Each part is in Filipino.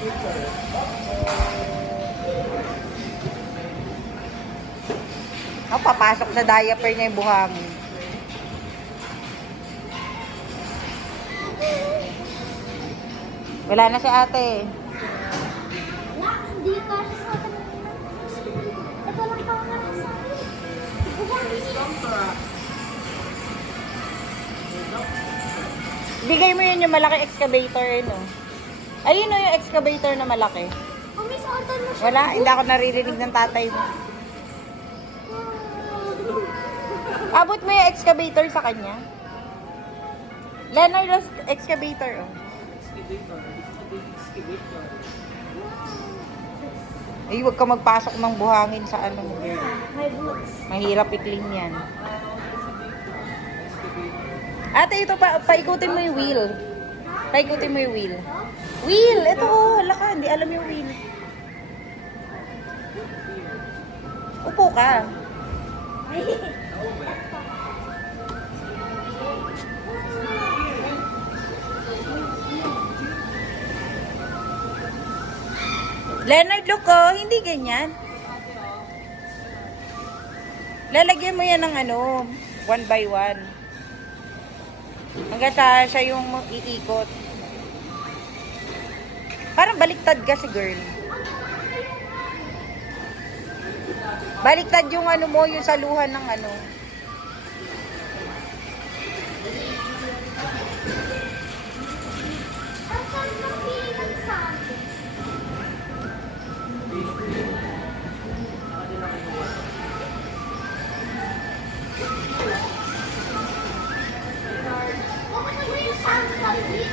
Oh, papasok sa diaper niya yung buhangin. Wala na si ate. Wala, hindi ka sa akin. Ito lang pa nga sa akin. Bigay mo yun yung malaki excavator, no? Ayun, no, yung excavator na malaki. Oh, may saadan mo siya. Wala, hindi ako naririnig ng tatay mo. Abot mo yung excavator sa kanya. Leonard, excavator, oh. Ay, huwag ka magpasok ng buhangin sa ano mo. May boots. Mahirap i-clean yan. Ate, ito paikutin mo yung wheel. Paikutin mo yung wheel. Wheel! Ito, hala ka, hindi alam yung wheel. Upo ka. Leonard, look oh, hindi ganyan. Lalagyan mo yan ng ano, one by one. Hanggang siya yung iikot. Parang baliktad kasi, girl. Baliktad yung ano mo, yung saluhan ng ano. Ang saan ng pili ng saan? Bakit mo yung saan sa pili?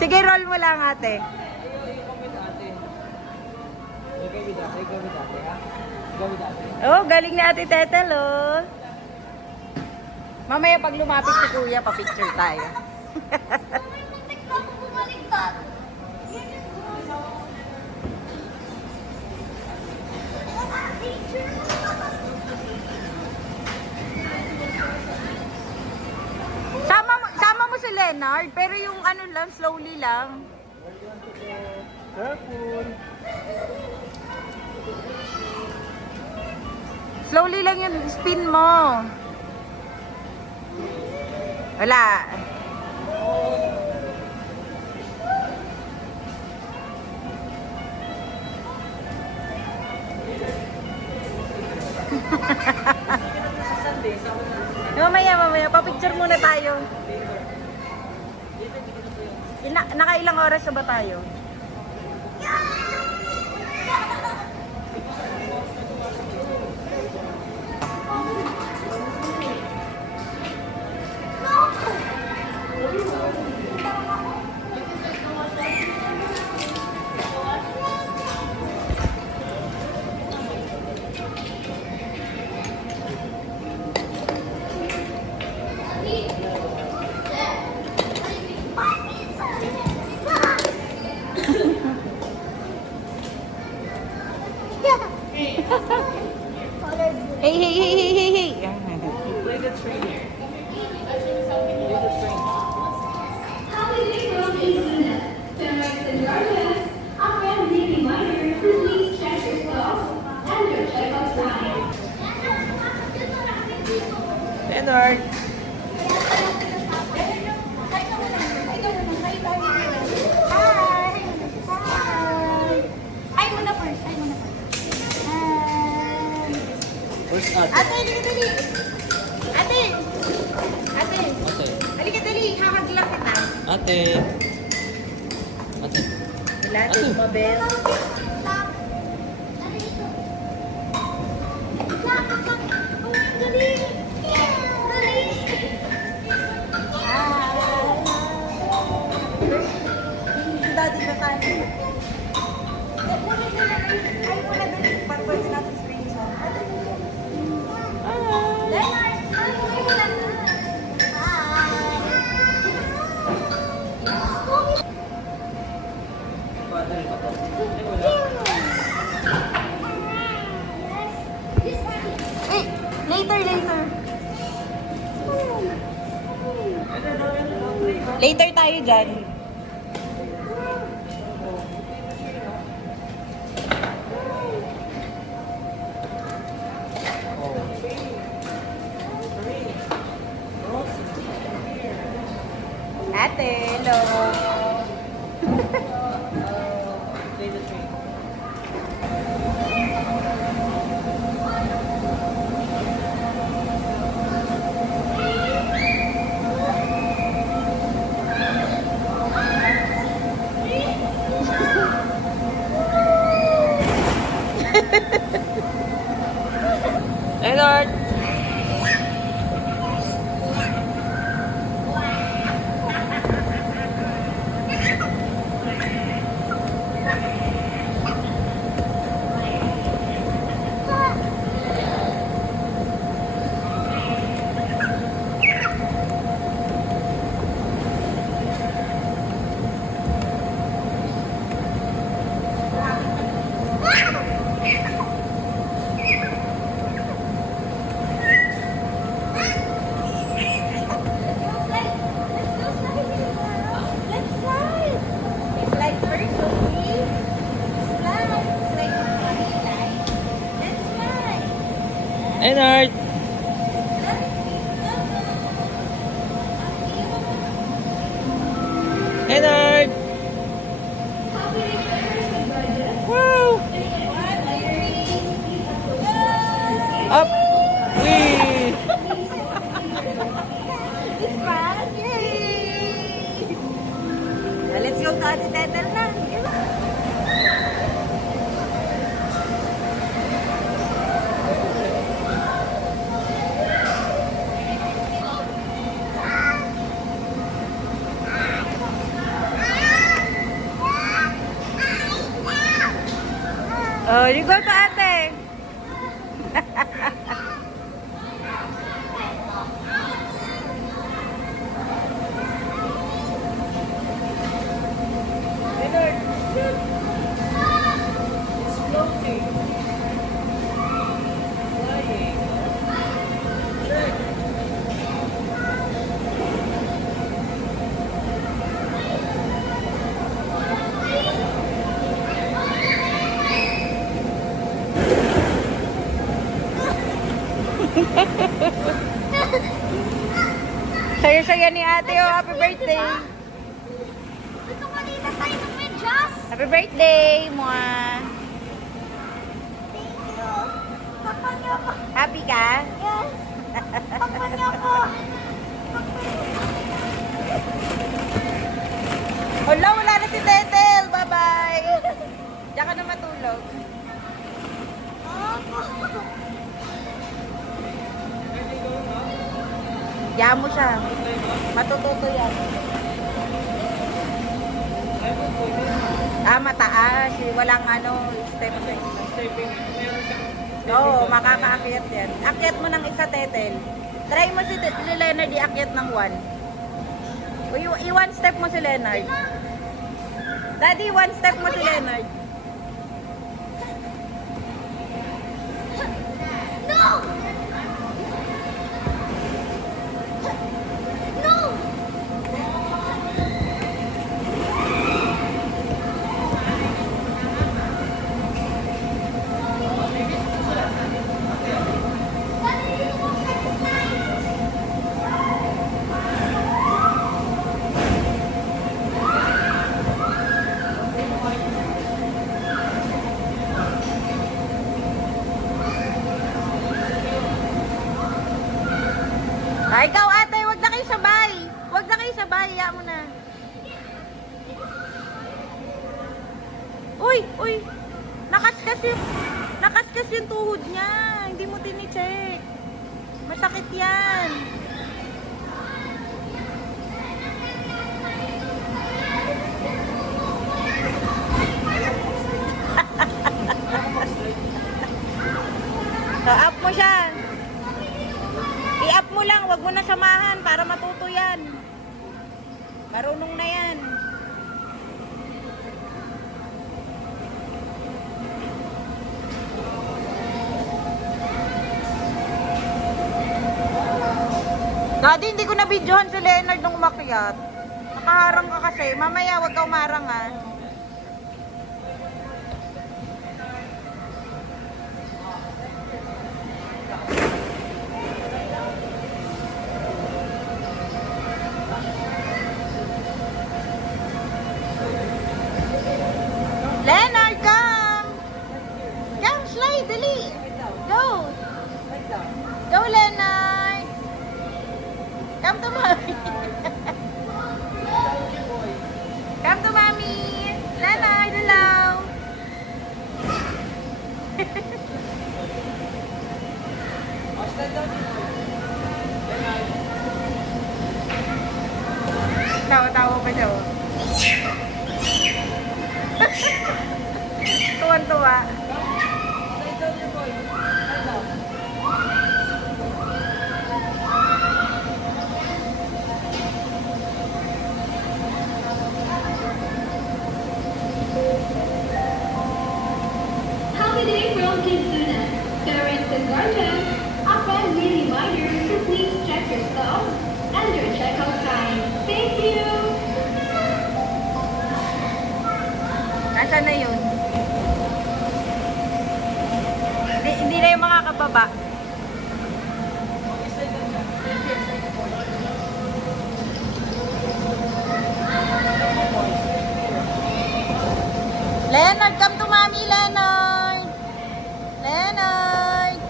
Sige, roll mo lang, ate. Oh, galing na ate Tetel, oh. Mamaya pag lumapit si kuya, pa-picture tayo. Muntik na ako bumaliktad. Sama mo si Leonard, pero yung ano lang, slowly lang. Careful. Slowly lang yung spin mo. Wala. Mamaya, pa-picture muna tayo. Nakailang oras na ba tayo? Hey. Play the train. Leonard. Where's ate? Ate, halika dali. Ate. Ate. Halika dali. Hakaglang kita. Ate. Ate. Wala, ito mabel. Daddy ka tayo. Ay, wala dali. Pwede natin screenshot. Later tayo dyan. Ate, hello. Play the train. Leonard! Slide first, okay? Slide. Slide. Let's slide. Leonard! Leonard! Wow! Up! Wee! Let's go to Ate Tetel na. Oh, you go to Ate. Leonard! It's floating. Flying. Check. Saya-saya ni Ate, oh. Happy birthday. Ito kanina tayo ng medyas. Happy birthday, Mua. Thank you. Papa niyo ako. Happy ka? Yes. Papa niyo ako. Hala, wala na si Tetel. Bye-bye. Diyan ka na matulog. Diyan mo siya. Matututo yan. Mataas. Walang step. Stepping. Meron siyang Oo, makakaakyat yan. Akyat mo ng isa, Tetel. Try mo si Leonard i-akyat ng 1. I-one step mo si Leonard. Daddy, 1 step mo si Leonard. No! No! Ikaw, Ate, wag na kayo sabay. Wag na kayo sabay. Iya mo na. Uy, uy. Nakaskas yung tuhod niya. Hindi mo tinicheck. Masakit yan. So, up mo siya. I-up mo lang, wag mo na samahan para matuto yan. Marunong na yan. Daddy, hindi ko na videohan si Leonard nung umakyat. Nakaharang ka kasi. Mamaya wag ka umarang ah. Leonard, come! Come, slide, dali! Go! Go, Leonard! Come to mommy! Come to mommy! Leonard, hello! Tawa-tawa pa siya, oh. Tuwan-tuwa. Happy Day from Kizuna. Parents and guardians, a friendly reminder to please check your stuff and your checkout time. Thank you! Nasaan na yun? Hindi na yung makakababa. Leonard, come to mommy, Leonard! Leonard!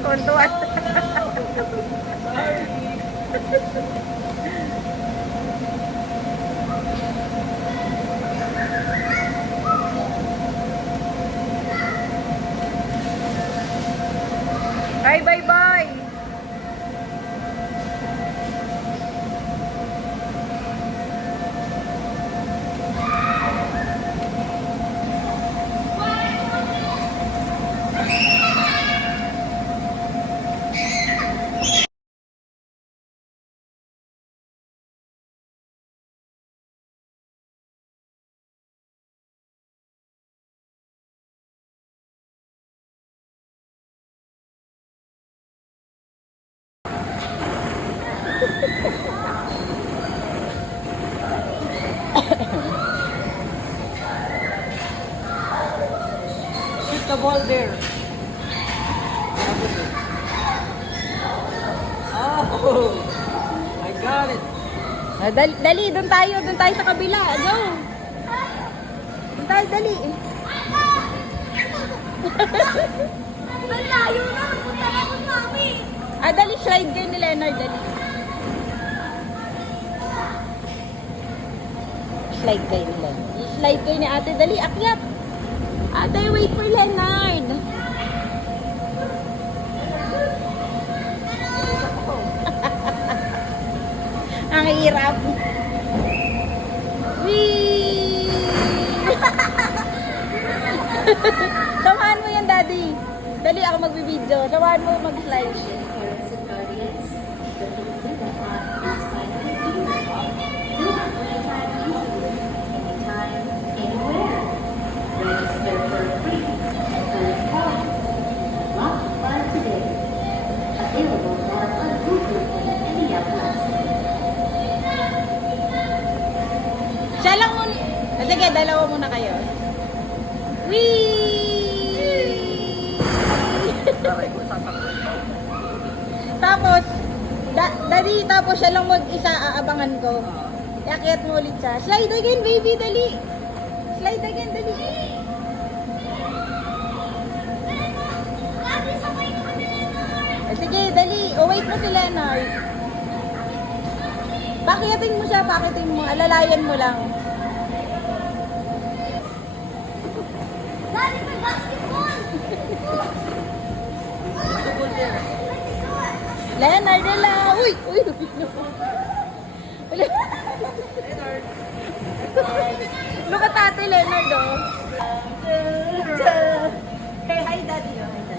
Tuntuan. Bye, bye, bye. Shoot the ball there. Oh, I got it. Dali, doon tayo sa kabila. Go. Doon tayo, dali. Ang layo na. Napunta na ako, mami. Dali, slide kayo ni Leonard, dali. Slide kayo ni Leonard. Slide kayo ni ate, dali, akyat. Ate, wait for Leonard. Ang hirap. Whee! Samahan mo yan, daddy. Dali, ako magbibideo. Samahan mo mag-slide. Parents and guardians, the Kizuna app is finally here. Do not waste time easily, anytime, anywhere. Register for free, earn points, lots of fun today. Available now on Google Play and the App Store. Siya lang muna. Sige, dalawa muna kayo. Whee! Tapos, dali, tapos siya lang mag-isa aabangan ko. Iakyat mo ulit siya. Slide again, baby, dali. Slide again, dali. Mami, sabay ko kami, Leonard. Sige, dali. Wait mo si Leonard. Pakitin mo siya, pakitin mo. Alalayan mo lang. Daddy, may basketball. there. Leonard, nila. Uy, uy, uy. Look at Ate Leonard, oh. Hey, hi, Daddy. Oh.